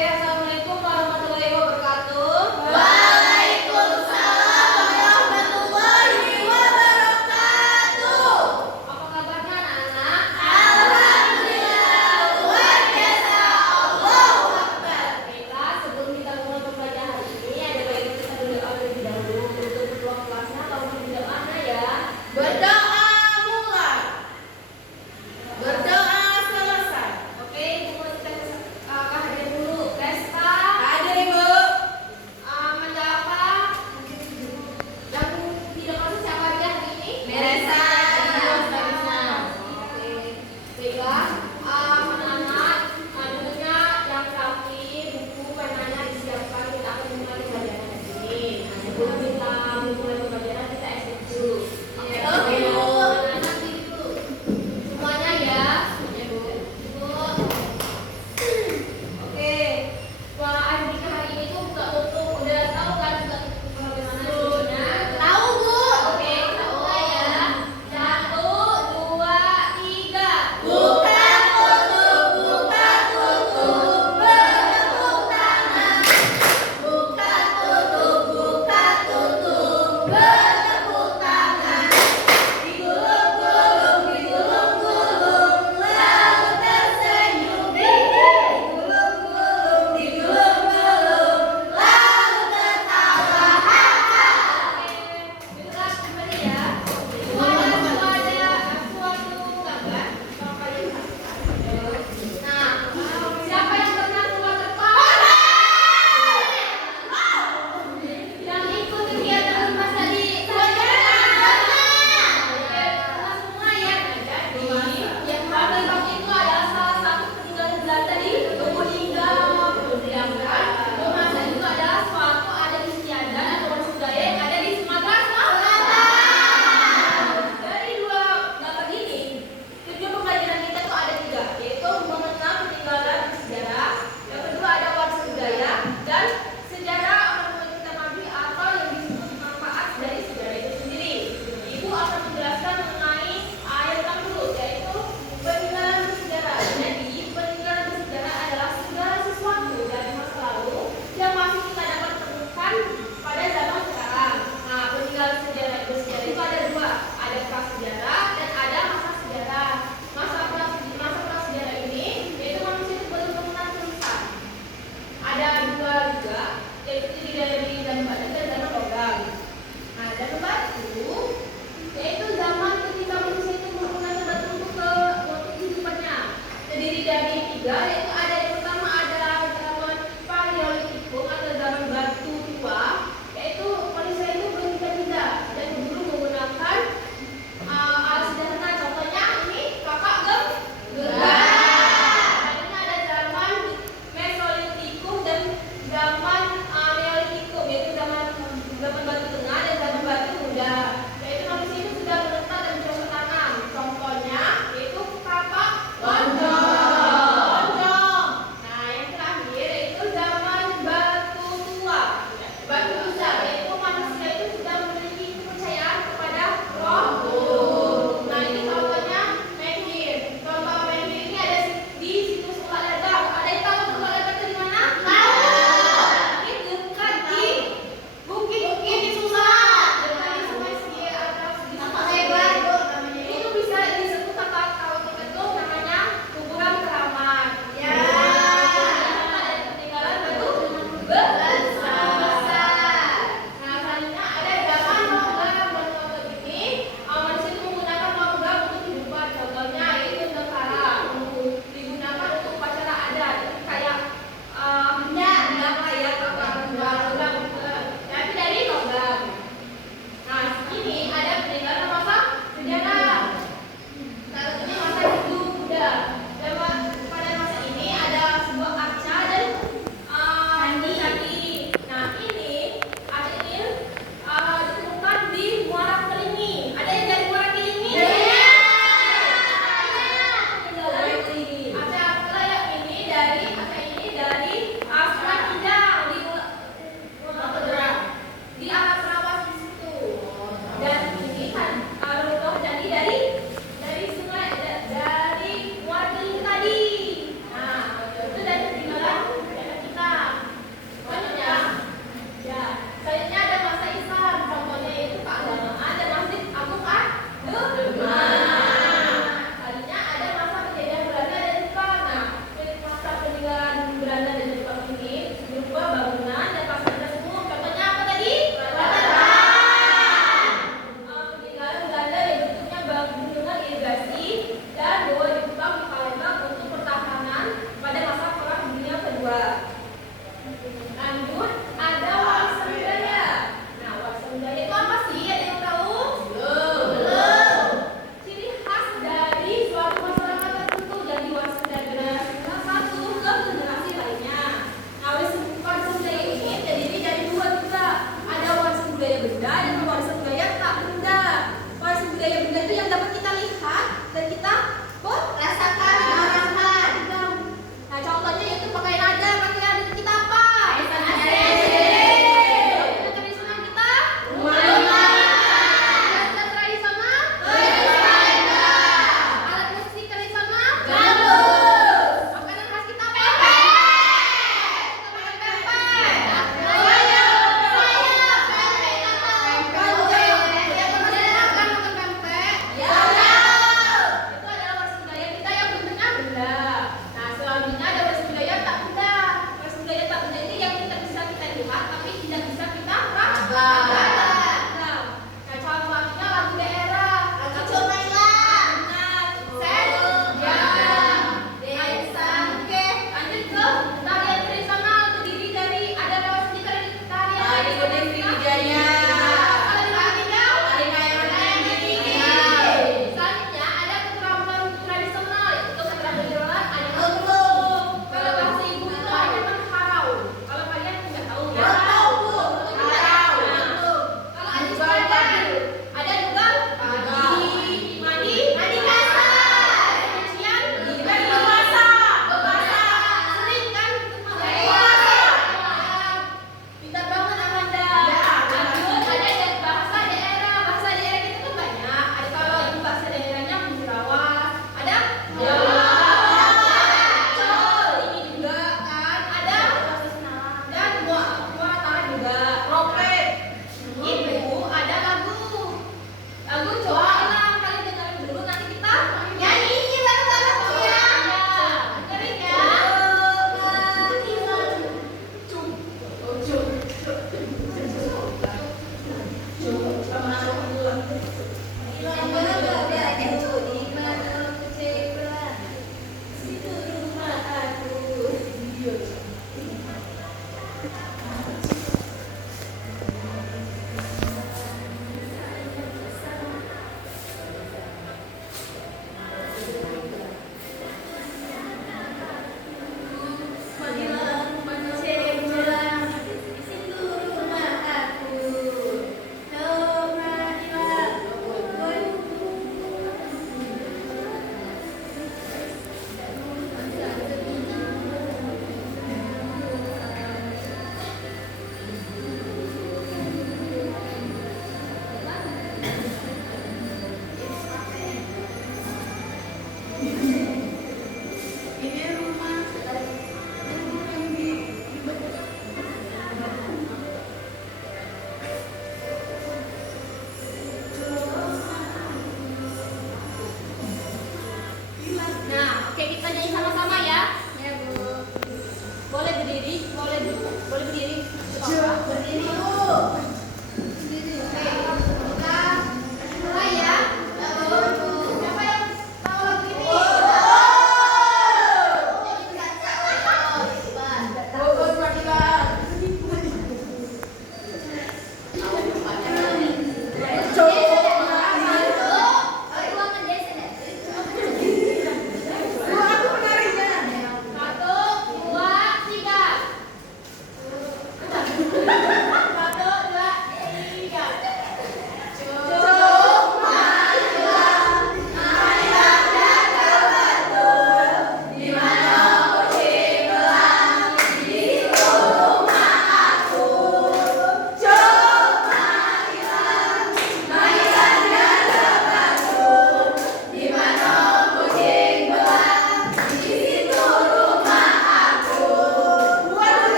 Assalamualaikum warahmatullahi wabarakatuh. Waalaikumsalam warahmatullahi wabarakatuh. Apa kabarnya anak-anak? Alhamdulillah, luar biasa. Allahu Akbar. Baiklah, sebelum kita mulai pembelajaran hari ini, ada baiknya kita berdoa terlebih dahulu untuk ketua kelasnya. Kalau tidak mana ya. Berdoa mulai. Berdoa selesai. Oke, Ibu kita hadirin dulu. Resta, Hadir Ibu.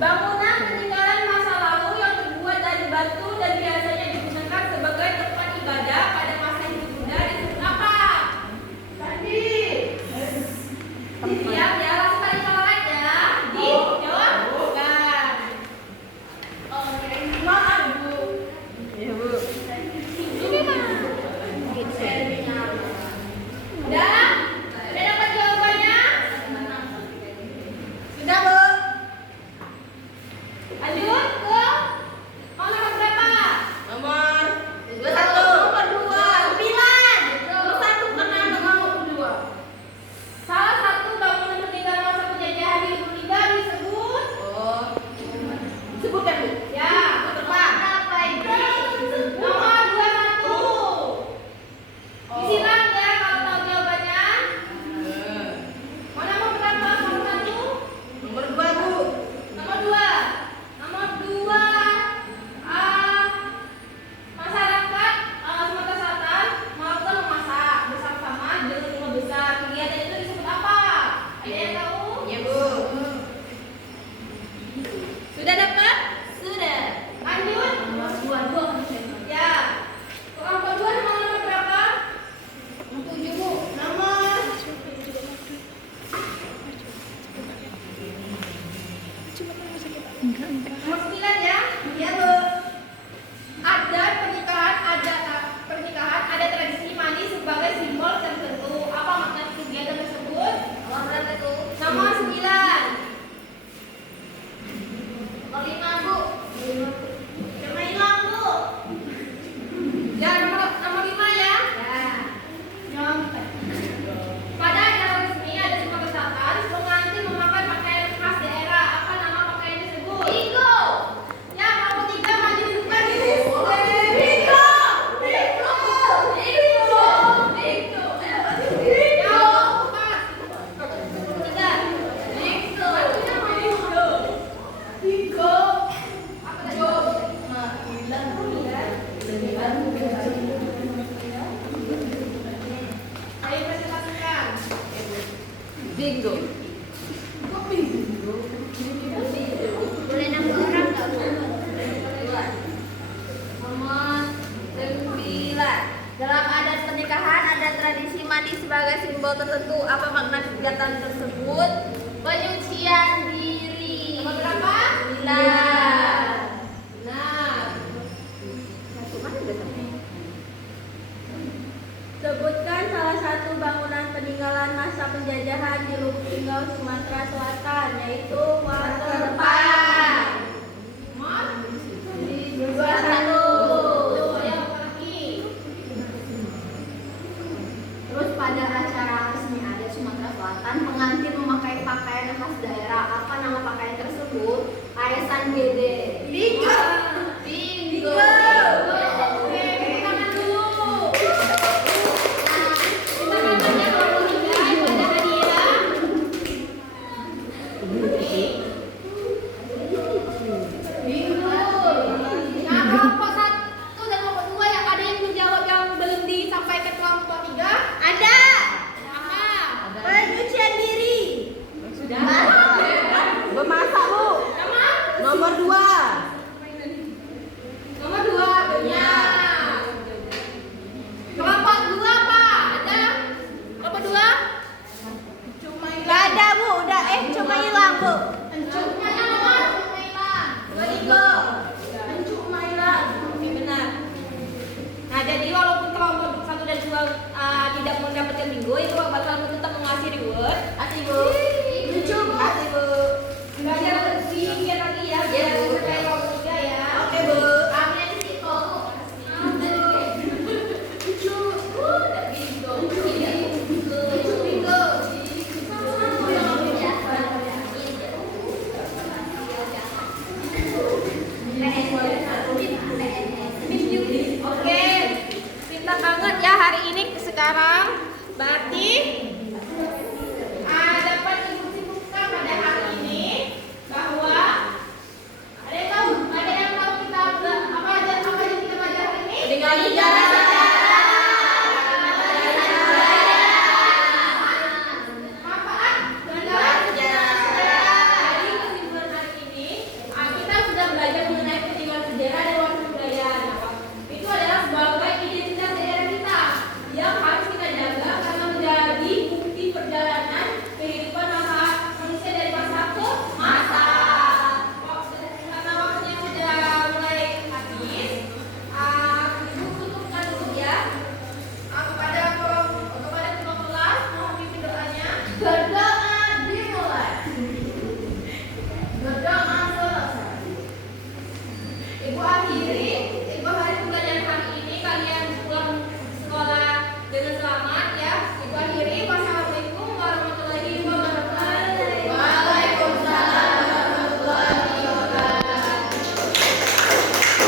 Bangunan peninggalan masa lalu yang terbuat dari batu dan biasanya digunakan sebagai tempat ibadah pada masa hidup Buddha disebut apa? Tadi. Siap ya, langsung pada yang lain ya. Di jawab? Bukan. Oh, kirain maaf Bu. Iya, Bu. Ini mah. Udah? Udah dapat jawabannya? Sudah Bu. Lanjut ke nomor berapa? Nomor 21. Nomor 2. 9. Nomor 1 karena nomor 2. Salah satu bangunan peninggalan masa penjajahan di Indonesia disebut Oh. Sebutkan, Bu. ya, Tepat. apa itu? Nomor 21. Disilang ya kalau tahu jawabannya. Mau nomor berapa? Nomor 1? Nomor 2, Bu. Nomor 2. Nomor 2. Masyarakat Sumatera Selatan melakukan memasak bersama-sama dengan rumah besar. Kegiatan itu disebut apa? Ada yang tahu? Iya, Bu. Sudah dapat? Sudah. Lanjut. Nomor 22. Ya. Nomor kedua nomor berapa? Nomor 7, Bu. Nomor Nomor 9 ya. Iya, Bu. Pernikahan ada tradisi mandi sebagai simbol tertentu. Apa makna kegiatan tersebut? Nomor berapa itu? Nomor 9. Nomor 5, Bu. Cuma hilang, Bu. Ya, nomor 5 ya. Ya. Pada acara resmi ada Sumatera Selatan, pengantin memakai pakaian khas daerah. Apa nama pakaian tersebut? Bingo. Ya, nomor 3 maju di depan ini. Bingo. Bingo. Bingo. Bingo. Ya, pas. 3. Bingo. Bingo. Apa tadi? Ayo presentasikan. Bingo. Boleh nambah orang nggak, Bu? Nomor 9. Dalam adat pernikahan ada tradisi mandi sebagai simbol tertentu. Apa makna kegiatan tersebut? Penyucian diri. Nomor berapa? 9. Nah, sebutkan salah satu bangunan peninggalan masa penjajahan di Lubuk Linggau, Sumatera Selatan, yaitu Waterpark. Nomor 21. Ya, apa lagi? Terus pada acara resmi adat Sumatera Selatan, pengantin memakai pakaian khas daerah. Apa nama pakaian tersebut? Kaesan Gede. Bingo. Bingo.